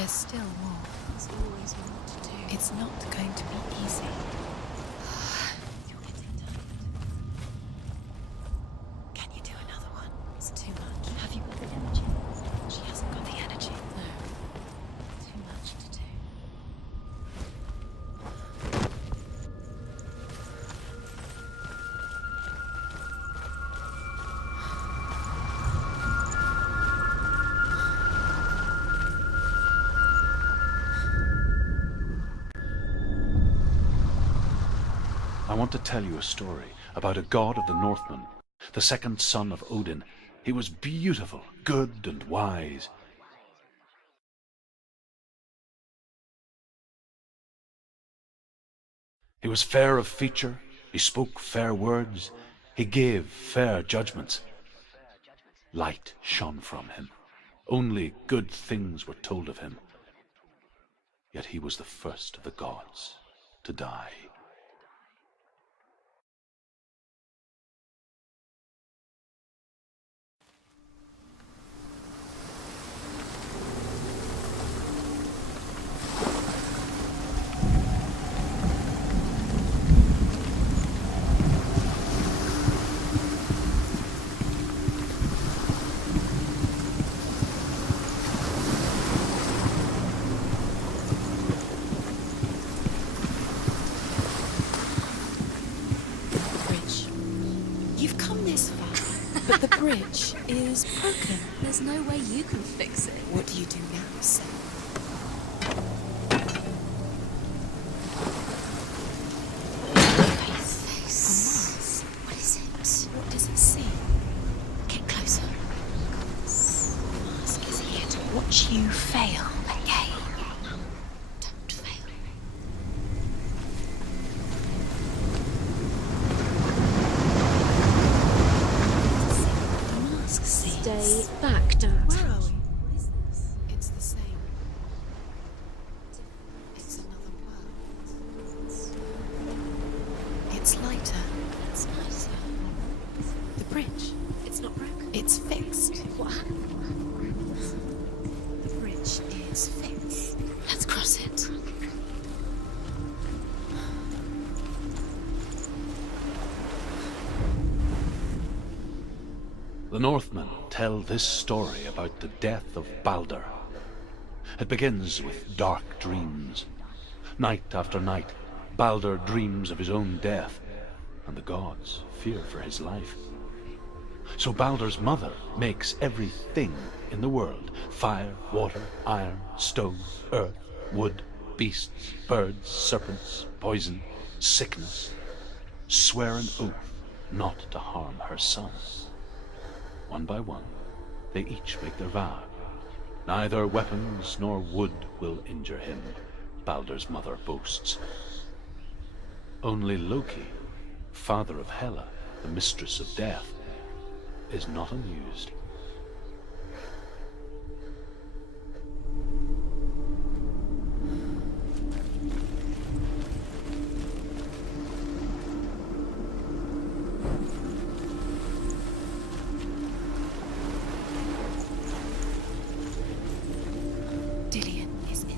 There's still more. There's always more to do. It's not going to be easy. You're getting tired. Can you do another one? It's too much. Have you got the energy? She hasn't got the energy. No. Too much to do. I want to tell you a story about a god of the Northmen, the second son of Odin. He was beautiful, good, and wise. He was fair of feature, he spoke fair words, he gave fair judgments. Light shone from him. Only good things were told of him. Yet he was the first of the gods to die. But the bridge is broken. There's no way you can fix it. What do you do now, Senua? Face. What is it? What does it see? Get closer. The mask is here to watch you fail again. Don't fail. The mask sees. Stay back, don't Where are touch. we? What is this? It's the same. It's another world. It's lighter. It's nicer. The bridge. It's not broken. It's fixed. What happened? The bridge is fixed. Let's cross it. The Northmen tell this story about the death of Balder. It begins with dark dreams. Night after night, Balder dreams of his own death, and the gods fear for his life. So Balder's mother makes everything in the world: fire, water, iron, stone, earth, wood, beasts, birds, serpents, poison, sickness, swear an oath not to harm her son. One by one, they each make their vow. Neither weapons nor wood will injure him, Balder's mother boasts. Only Loki, father of Hela, the mistress of death, is not amused. Dillion is in there.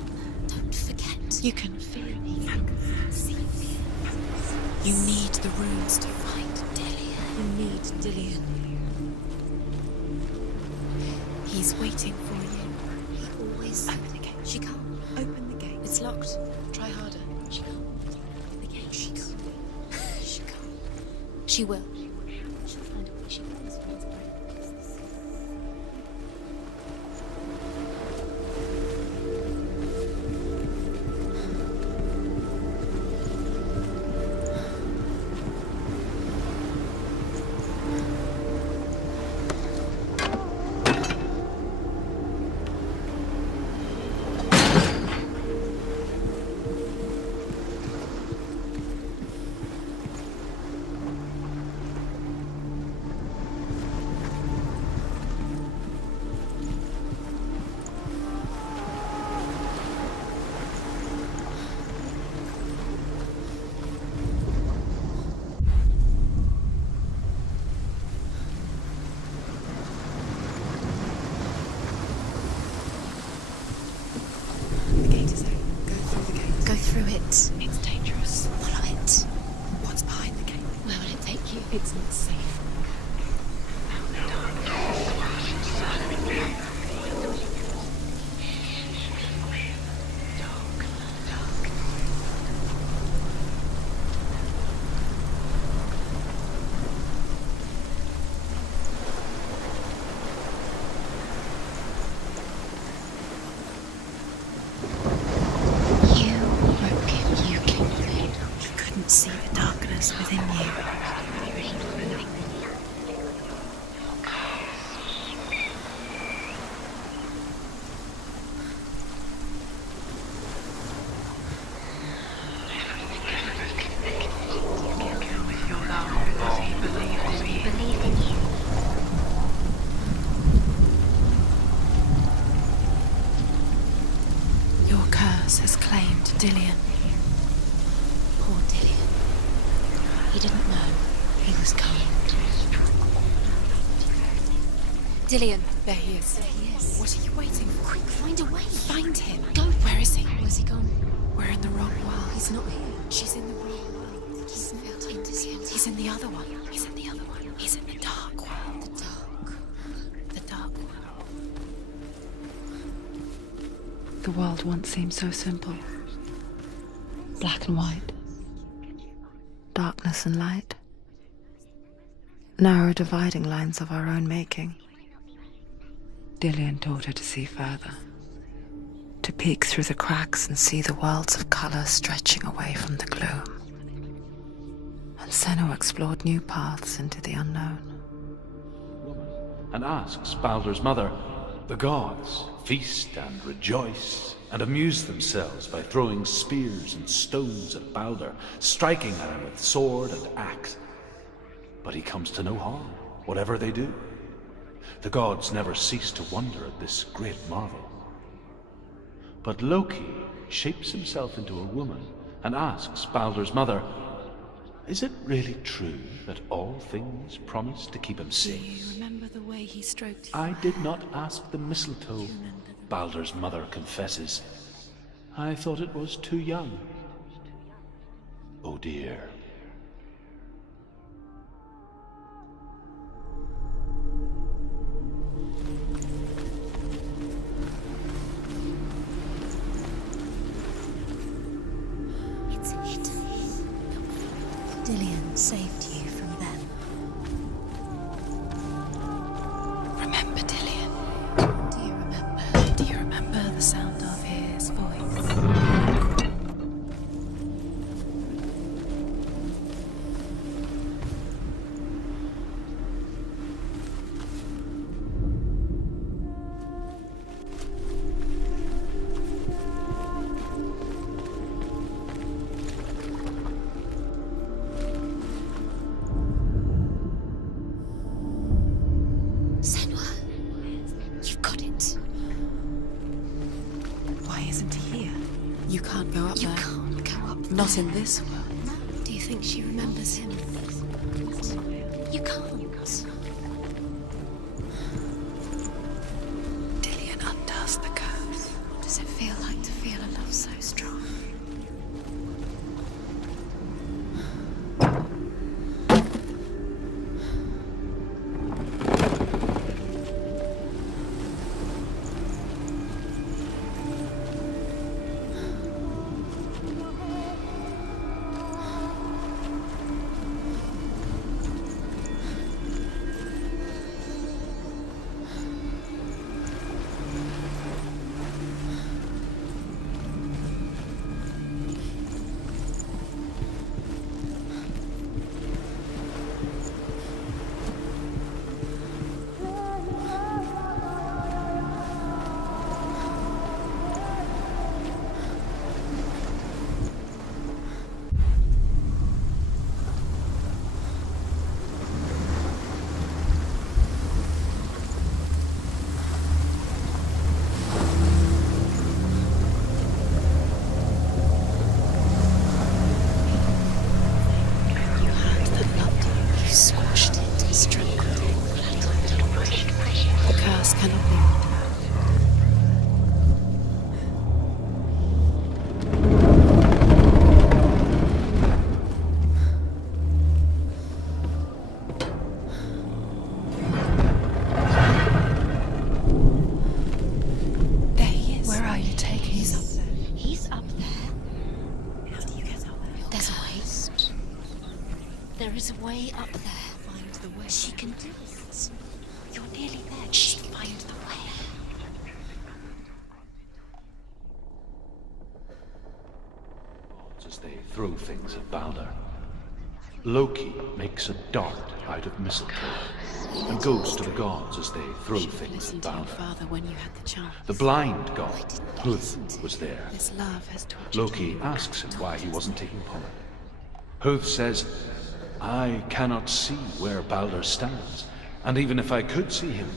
Don't forget. You can feel it. See fear. You need the runes to find Dillion. You need Dillion. He's waiting for you. He always. Open the gate. She can't. Open the gate. It's locked. Try harder. She can't. Open the gate. She can't. She can't. She will. She'll find a way. She always finds a way. through it. It's dangerous. Follow it. What's behind the gate? Where will it take you? It's not safe. You broke. You came. You couldn't see the darkness within you. Believe in you. Your curse has claimed Dillian. Poor Dillian. He didn't know he was coming. Dillian. There he is. There he is. What are you waiting for? Quick, find a way. Find him. Go. Where is he? Where's he gone? We're in the wrong world. He's not here. She's in the wrong world. He's filled into him. He's in the other one. He's in the other one. He's in the dark world. The dark. The dark world. The world once seemed so simple. Black and white. Darkness and light. Narrow dividing lines of our own making. Dillian taught her to see further. To peek through the cracks and see the worlds of color stretching away from the gloom. And Senua explored new paths into the unknown. And asks Baldur's mother, "The gods feast and rejoice and amuse themselves by throwing spears and stones at Baldur, striking at him with sword and axe. But he comes to no harm, whatever they do. The gods never cease to wonder at this great marvel. But Loki shapes himself into a woman and asks Baldur's mother, is it really true that all things promise to keep him Do safe? you remember the way he stroked you? I did not ask the mistletoe, Baldur's mother confesses. I thought it was too young. Oh dear. It's hidden. Dillian saved you from them. Remember Dillian? Do you remember? Do you remember the sound of his voice? Senua, you've got it. Why isn't he here? You can't go up You there. can't go up Not there. in this world. No. Do you think she remembers him? You can't. Dillian undoes the curse. What does it feel like to feel a love so strong? There is a way up there. Find the way. She can do it. You're nearly there. She can find the way. As they throw things at Balder, Loki makes a dart out of mistletoe and goes to the gods as they throw things Listen at to your Balder. father when you had the chance. The blind god, Huth, was there. This love has tortured Loki you. asks him why he wasn't taking part. Huth says, I cannot see where Balder stands, and even if I could see him,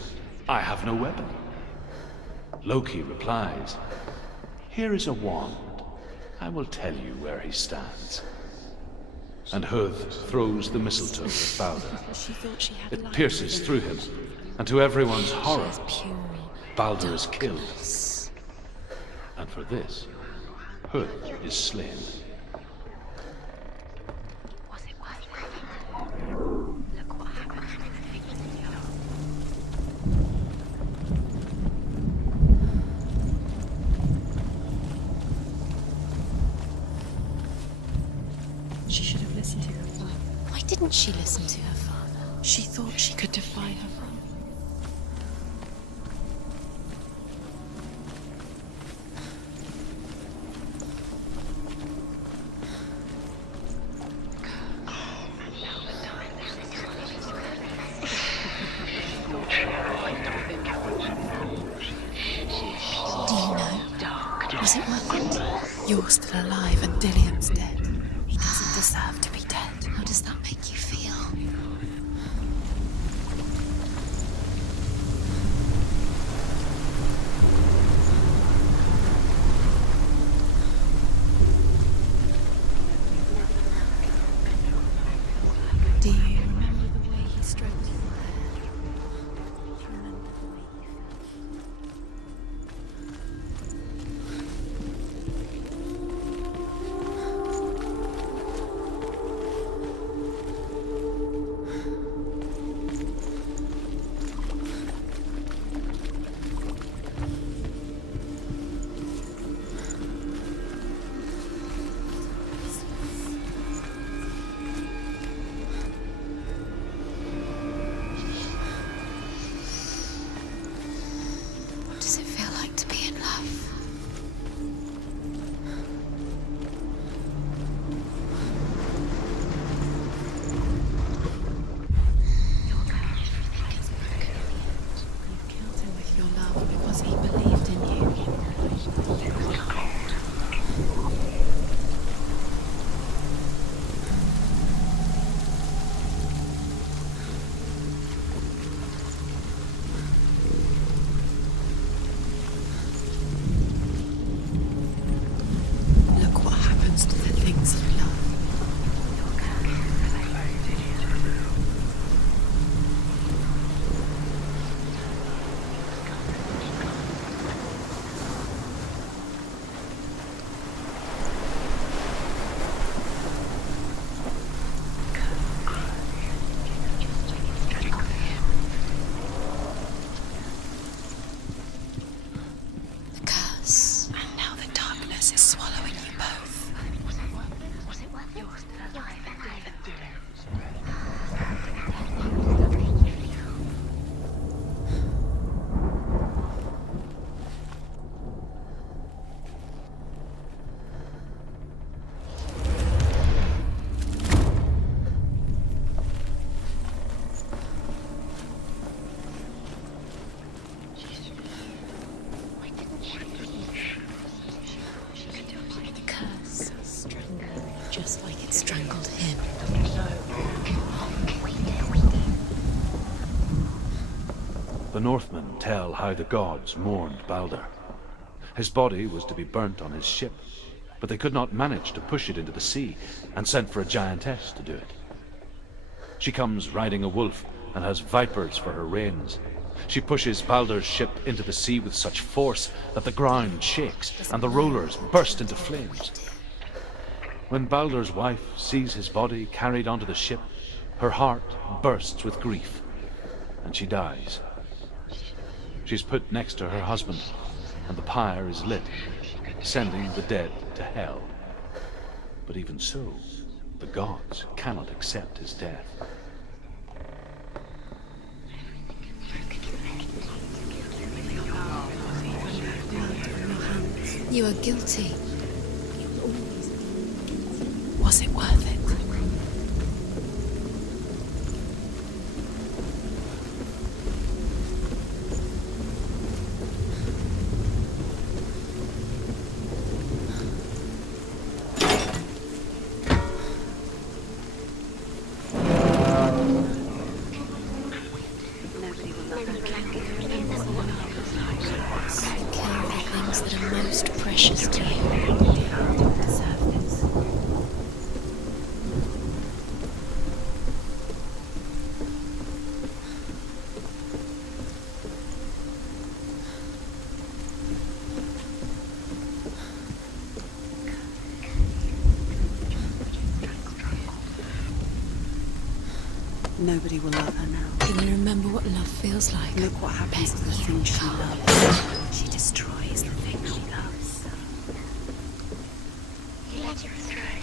I have no weapon. Loki replies, here is a wand. I will tell you where he stands. And Huth throws the mistletoe at Balder. She thought she had It life pierces within through her. him, and to everyone's She horror, is pure Balder is killed. darkness. And for this, Huth is slain. She should have listened to her father. Why didn't she listen to her father? She thought she could defy her father. Do you know? Was it worth it? You're still alive and Dillion's dead. He doesn't deserve to be dead. How does that make you feel? Do you remember the way he stroked your hair? Do you remember the way he felt? What does it feel like to be in love? You killed him with your love because he believed in you. Look what happens to the things you love. The curse. And now the darkness is swallowing you both. The curse strangled just like it strangled him. The Northmen tell how the gods mourned Balder. His body was to be burnt on his ship, but they could not manage to push it into the sea, and sent for a giantess to do it. She comes riding a wolf and has vipers for her reins. She pushes Balder's ship into the sea with such force that the ground shakes and the rollers burst into flames. When Balder's wife sees his body carried onto the ship, her heart bursts with grief, and she dies. She's put next to her husband, and the pyre is lit, sending the dead to hell. But even so, The gods cannot accept his death. You are guilty. Was it worth it? Kill the things that are most precious to you. Nobody will love her now. Can you remember what love feels like? Look what happens to the Bet things she you loves. She destroys the things she loves. You let you astray.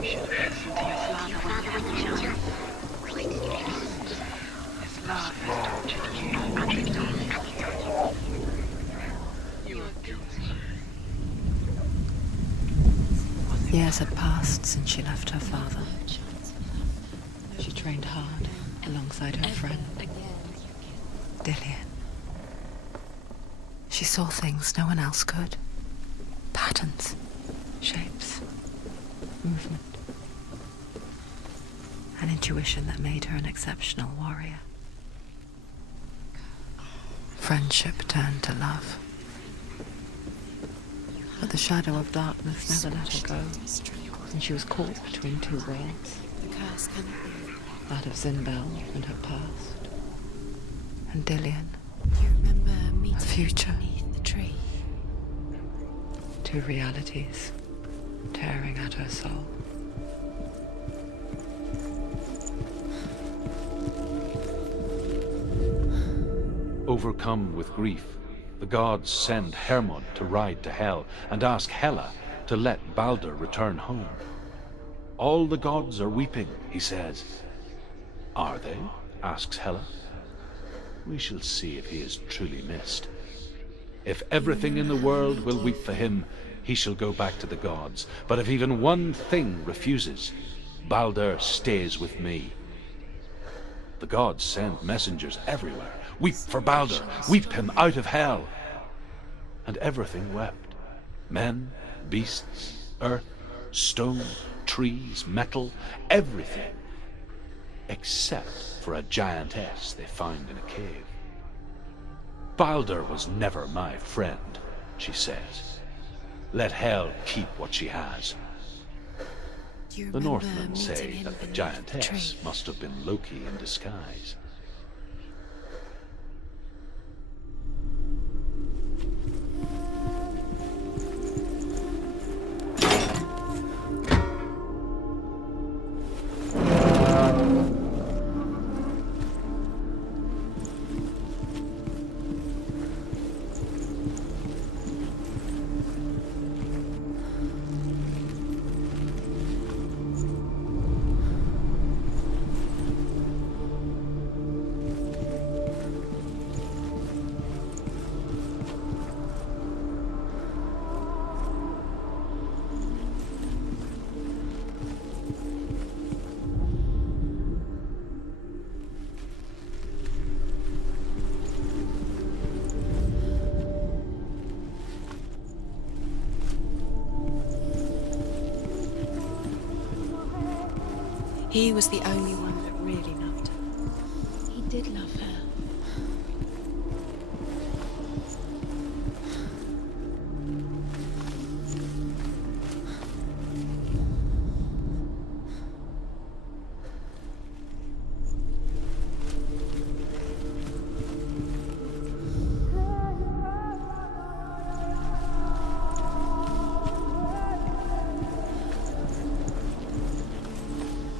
You should have listened to your father when you were young. His love has tortured you. You are guilty. Years had passed since she left her father. She trained hard alongside her friend, Dillian. She saw things no one else could. Patterns, shapes, movement. An intuition that made her an exceptional warrior. Friendship turned to love. But the shadow of darkness never let her go, and she was caught between two worlds. The curse cannot be. That of Zinbel and her past, and Dillian, You remember meeting future. beneath the tree? two realities tearing at her soul. Overcome with grief, the gods send Hermod to ride to Hell and ask Hela to let Balder return home. All the gods are weeping, he says. Are they? Asks Hela. We shall see if he is truly missed. If everything in the world will weep for him, he shall go back to the gods. But if even one thing refuses, Balder stays with me. The gods send messengers everywhere. Weep for Balder, weep him out of hell. And everything wept. Men, beasts, earth, stone, trees, metal, everything. Except for a giantess they found in a cave. Balder was never my friend, she says. Let Hel keep what she has. Do you The remember Northmen meeting say him that the beneath giantess tree? must have been Loki in disguise. He was the only one that really loved her. He did love her.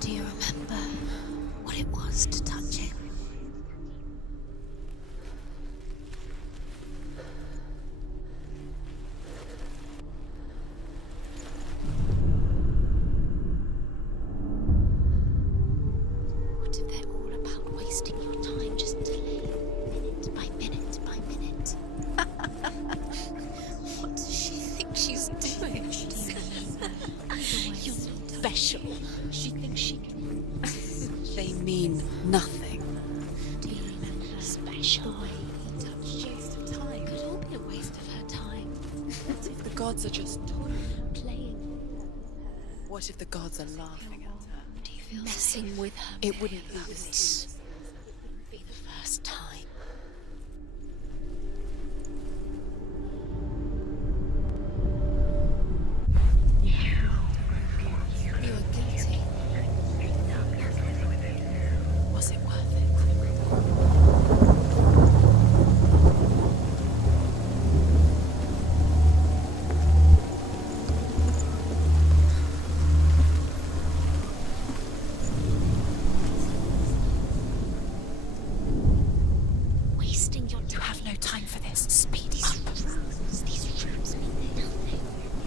Do you remember gods are just playing, What if the gods are laughing at her? do you feel messing with her? It wouldn't be the same. Wouldn't be the first time. You were guilty. Was it worth it? Wasting your time. You have no time for this. Speed up. These rooms mean nothing.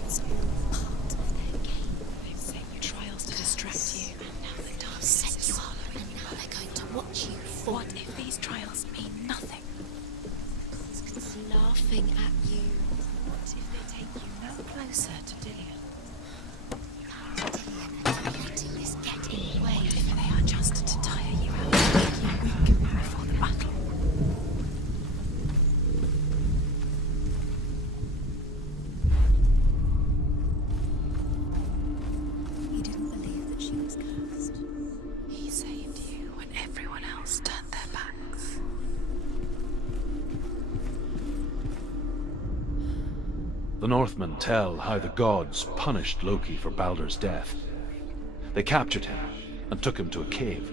It's all part of their game. They've set you trials to distract you. And now the dark set you up, and now they're going to watch you fall. What if these trials mean nothing? Laughing at you. What if they take you no closer to Dillian? Letting this get in the way. What if they are just to tire you out and make you weak before the battle? He didn't believe that she was cursed. He saved you when everyone else turned their backs. The Northmen tell how the gods punished Loki for Baldur's death. They captured him and took him to a cave.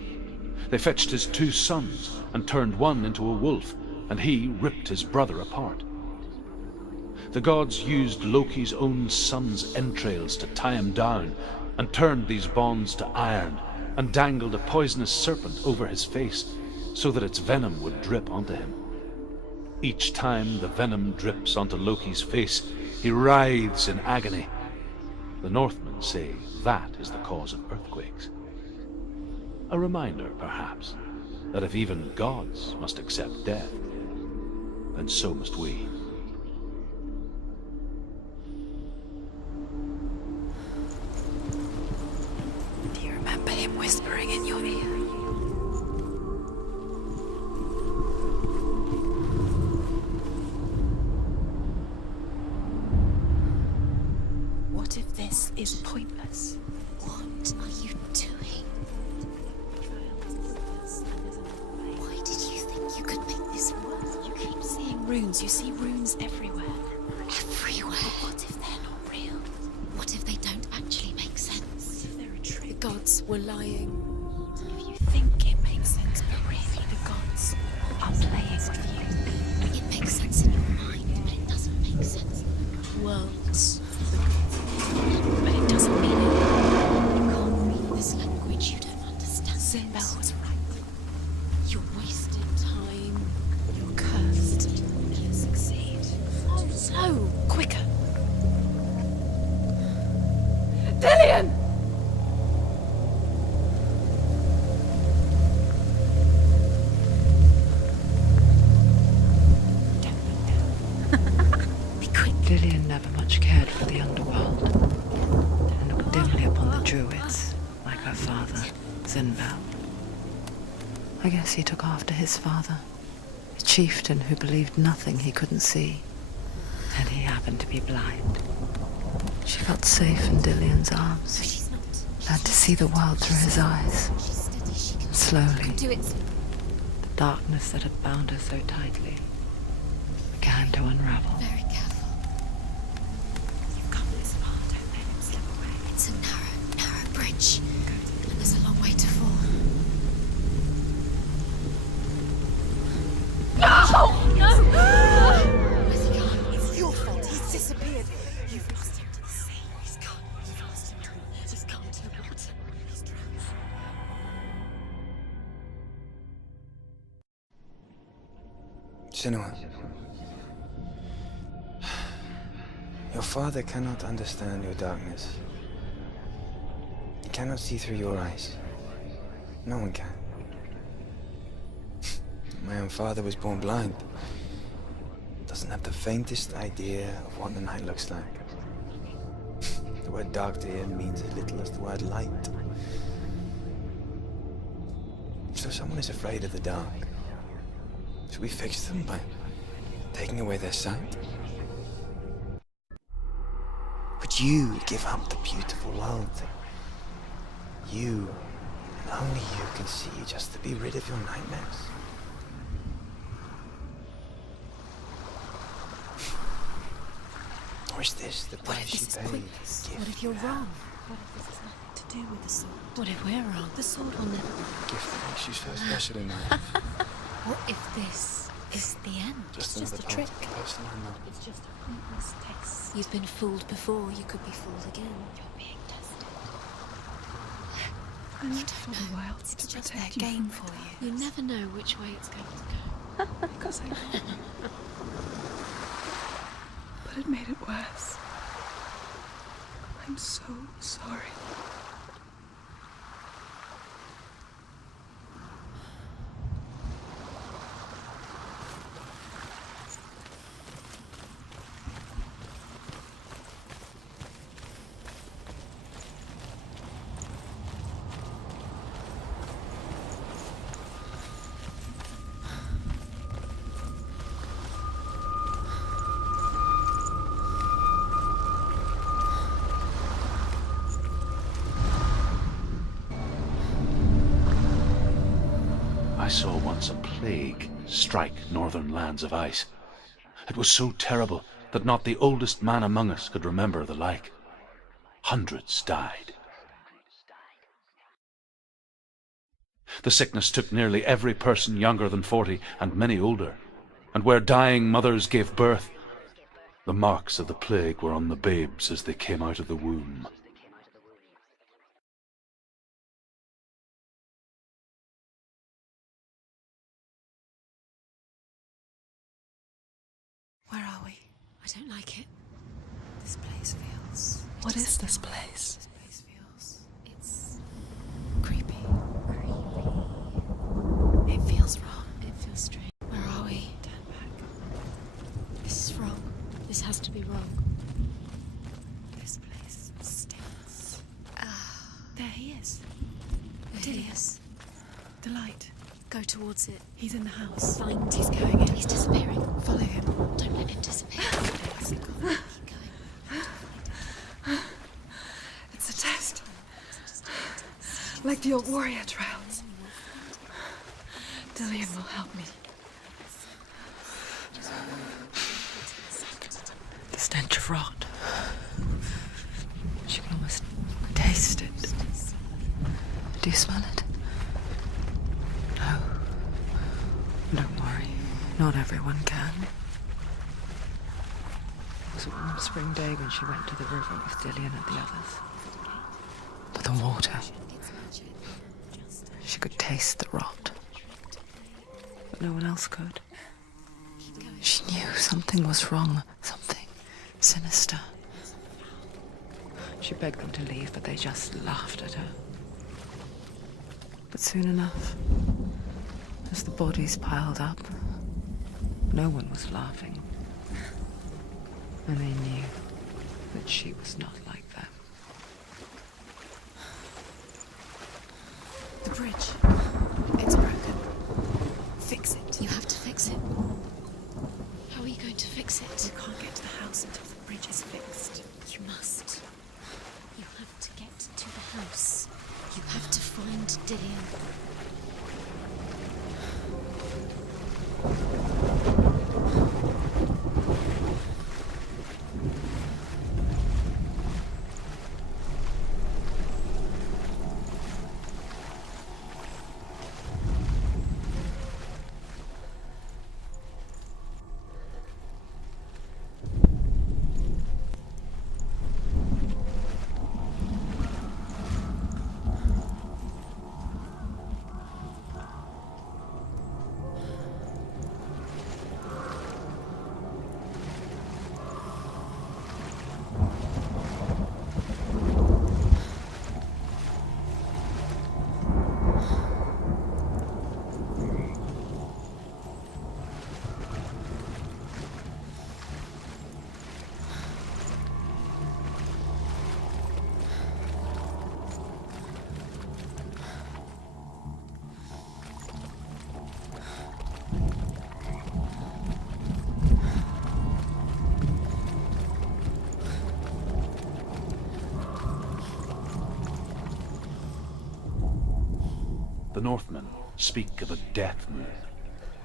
They fetched his 2 sons and turned one into a wolf, and he ripped his brother apart. The gods used Loki's own son's entrails to tie him down and turned these bonds to iron and dangled a poisonous serpent over his face so that its venom would drip onto him. Each time the venom drips onto Loki's face, he writhes in agony. The Northmen say that is the cause of earthquakes. A reminder, perhaps, that if even gods must accept death, then so must we. Do you remember him whispering in your ear? What if this is pointless? What are you doing? Why did you think you could make this work? You keep seeing runes. You see runes everywhere. Everywhere. But what if they're not real? What if they don't actually make sense? If they're a trick? The gods were lying. If you think it makes sense, but really the gods are playing with you. It makes sense in your mind, but it doesn't make sense. Worlds. But it doesn't mean it. You can't read this language, you don't understand. Sinbel was right. You're wasting time. You're cursed. You'll succeed. So, quicker. Dillian! Be quick. Dillian never much cared for the underworld and looked dimly upon the druids, like her father, Sinbel. I guess he took after his father, a chieftain who believed nothing he couldn't see, and he happened to be blind. She felt safe in Dillian's arms, She's not. glad to see the world through his eyes. She's steady. She can Slowly, do it. the darkness that had bound her so tightly began to unravel. Very careful. You've come this far, don't let him slip away. It's a narrow bridge. And there's a long way to fall. Where's he gone? It's your fault. He's disappeared. You've lost him to the sea. He's gone. You've lost him to the... He's gone to the water. He's drowned. Senua, your father cannot understand your darkness. He cannot see through your eyes. No one can. My own father was born blind. Doesn't have the faintest idea of what the night looks like. The word dark to him means as little as the word light. So someone is afraid of the dark. Should we fix them by taking away their sight? you give up the beautiful world that you, and only you, can see just to be rid of your nightmares? Or is this the What if price this you is paid? pointless? Gift What if you're you have. wrong? What if this has nothing to do with the sword? What if we're wrong? The sword will never work. Gift that makes you so special in life. What if this is the end? Just It's another just a trick. part of the person I know. It's just a pointless test. You've been fooled before, you could be fooled again. You're being tested. I live for the wild It's to just their protect you game from for it. you. You never know which way it's going to go. Because I know. But it made it worse. I'm so sorry. I saw once a plague strike northern lands of ice. It was so terrible that not the oldest man among us could remember the like. Hundreds died. The sickness took nearly every person younger than 40 and many older, and where dying mothers gave birth, the marks of the plague were on the babes as they came out of the womb. Where are we? I don't like it. This place feels... What is this place? This place feels... It's... creepy. It feels wrong. It feels strange. Where are we? Turn back. This is wrong. This has to be wrong. This place stinks. There he is. There he is. The light. Go towards it. He's in the house. Find He's him. going in. He's disappearing. Follow him. Don't let him disappear. Keep going. It's a test. Like the old warrior trials. Dillian will help me. The stench of rot. She can almost taste it. Do you smell it? No. Don't worry. Not everyone can. It was a warm spring day when she went to the river with Dillian and the others. But the water. She could taste the rot. But no one else could. She knew something was wrong. Something sinister. She begged them to leave, but they just laughed at her. But soon enough, as the bodies piled up, no one was laughing. And they knew that she was not like them. The bridge. It's broken. Fix it. You have to fix it. How are you going to fix it? You can't get to the house until the bridge is fixed. You must. You have to get to the house. You have to find Dillian. The Northmen speak of a death moon,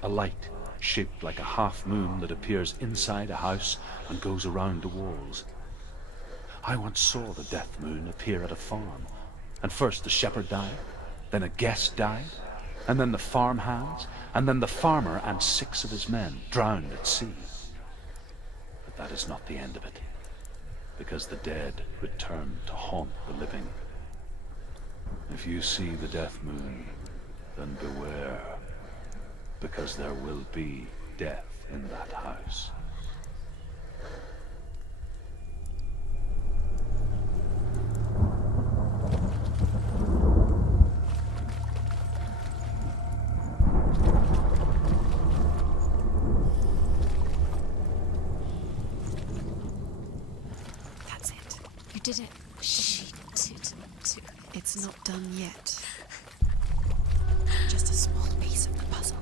a light shaped like a half moon that appears inside a house and goes around the walls. I once saw the death moon appear at a farm, and first the shepherd died, then a guest died, and then the farm hands, and then the farmer and 6 of his men drowned at sea. But that is not the end of it, because the dead return to haunt the living. If you see the death moon, then beware, because there will be death in that house. That's it. You did it. She did it. It's not done yet. Just a small piece of the puzzle.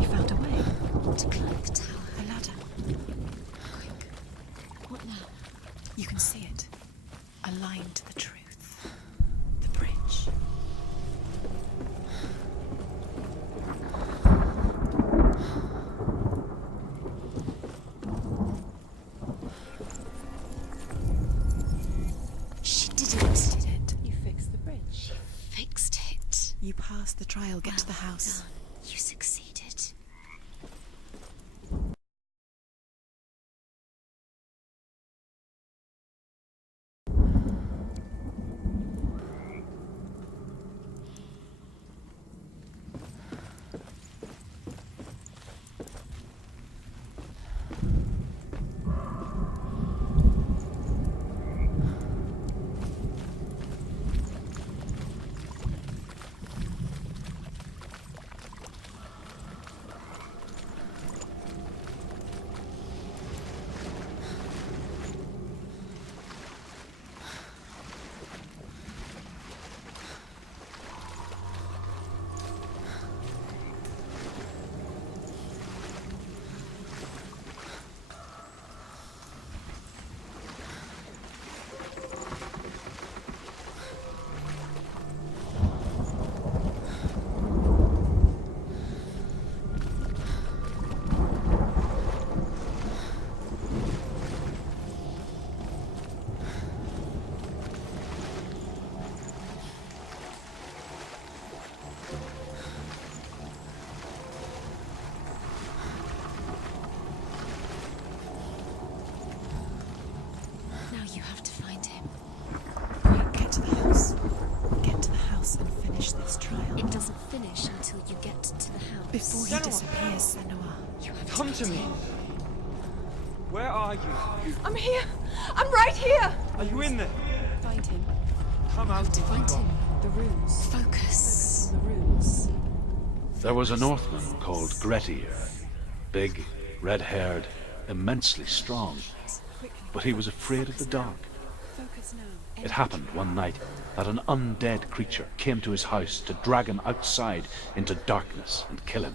You found a way To climb the tower. a ladder. Quick. What now? You can see it. A line to the truth. The bridge. She did You it. did it. You fixed the bridge. Fixed it. You passed the trial. Get to the house. Done. You succeeded. Now you have to find him. Quick, get to the house. Get to the house and finish this trial. It doesn't finish until you get to the house. Before he disappears, Senua. You have Come to me. Where are you? I'm here. I'm right here. Are you in there? Find him. Come out. Find him. The runes. Focus. The runes. There was a Northman called Grettir, big, red-haired, immensely strong, but he was afraid of the dark. Focus now. It happened one night that an undead creature came to his house to drag him outside into darkness and kill him.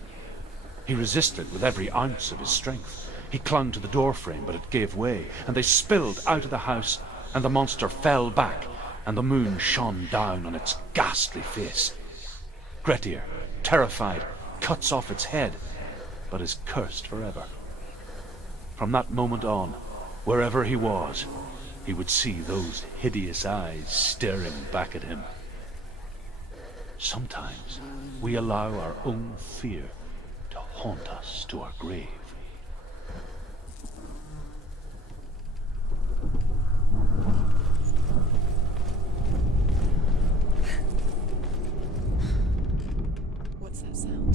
He resisted with every ounce of his strength. He clung to the doorframe, but it gave way, and they spilled out of the house, and the monster fell back, and the moon shone down on its ghastly face. Grettir, terrified, cuts off its head, but is cursed forever. From that moment on, wherever he was, he would see those hideous eyes staring back at him. Sometimes we allow our own fear to haunt us to our grave. What's that sound?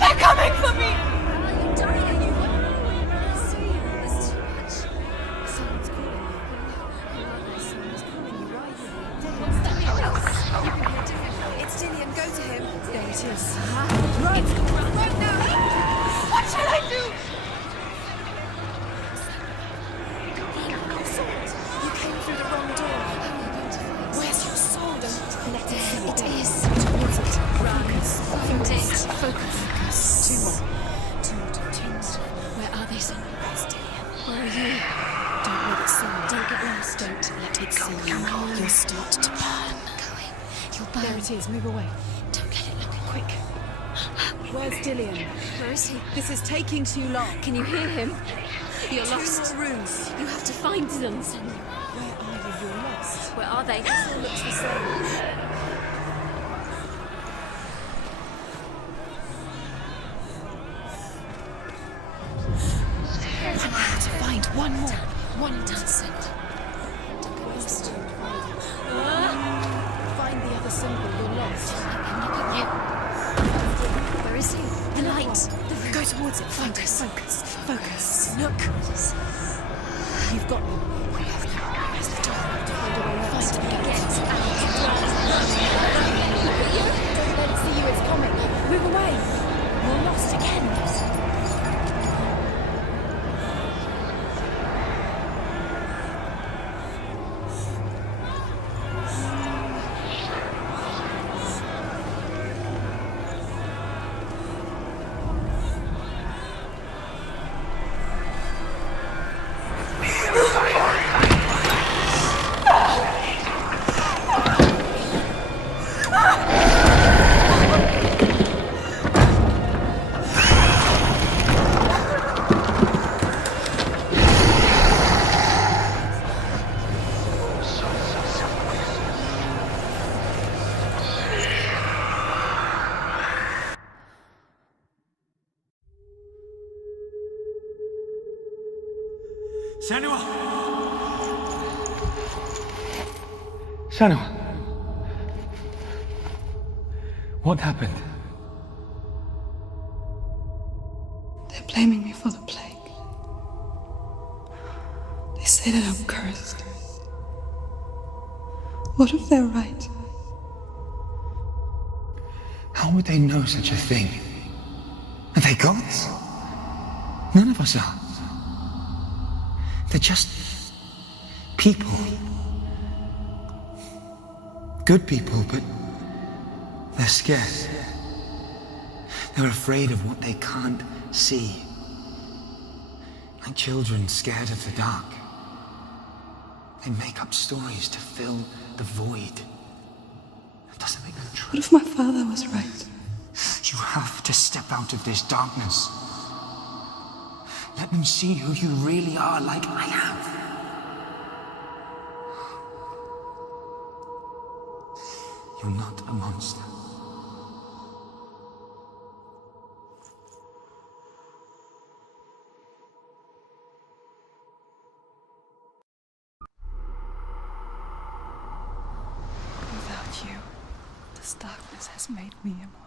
They're coming for me. Are you dying? I see. There's too much. Someone's calling you. Someone's calling you right here. What's that noise? You can hear differently. It's Dillian. Go to him. There it is. Run. Run now. Don't let it see you. You'll start to burn. You'll burn. There it is. Move away. Don't let it look quick. Where's Dillian? Where is he? This is taking too long. Can you hear him? You're lost. 2 more rooms. You have to find them, Senua. Where are you? You're lost. Where are they? It all looks the same. To find one more. One consent. Don't get lost. Find the other symbol. You're lost. Look at you. Where is he? The light. Go towards it. Focus. Focus. Look. You've got them. Where's the door? Find a way out. Find it. Get out. Don't let it see you. It's coming. Move away. You're lost again. Senua! Senua! What happened? They're blaming me for the plague. They say that I'm cursed. What if they're right? How would they know such a thing? Are they gods? None of us are. They're just people. Good people, but they're scared. They're afraid of what they can't see. Like children scared of the dark. They make up stories to fill the void. That doesn't make them true. What if my father was right? You have to step out of this darkness. Let them see who you really are, like I have. You're not a monster. Without you, this darkness has made me a monster.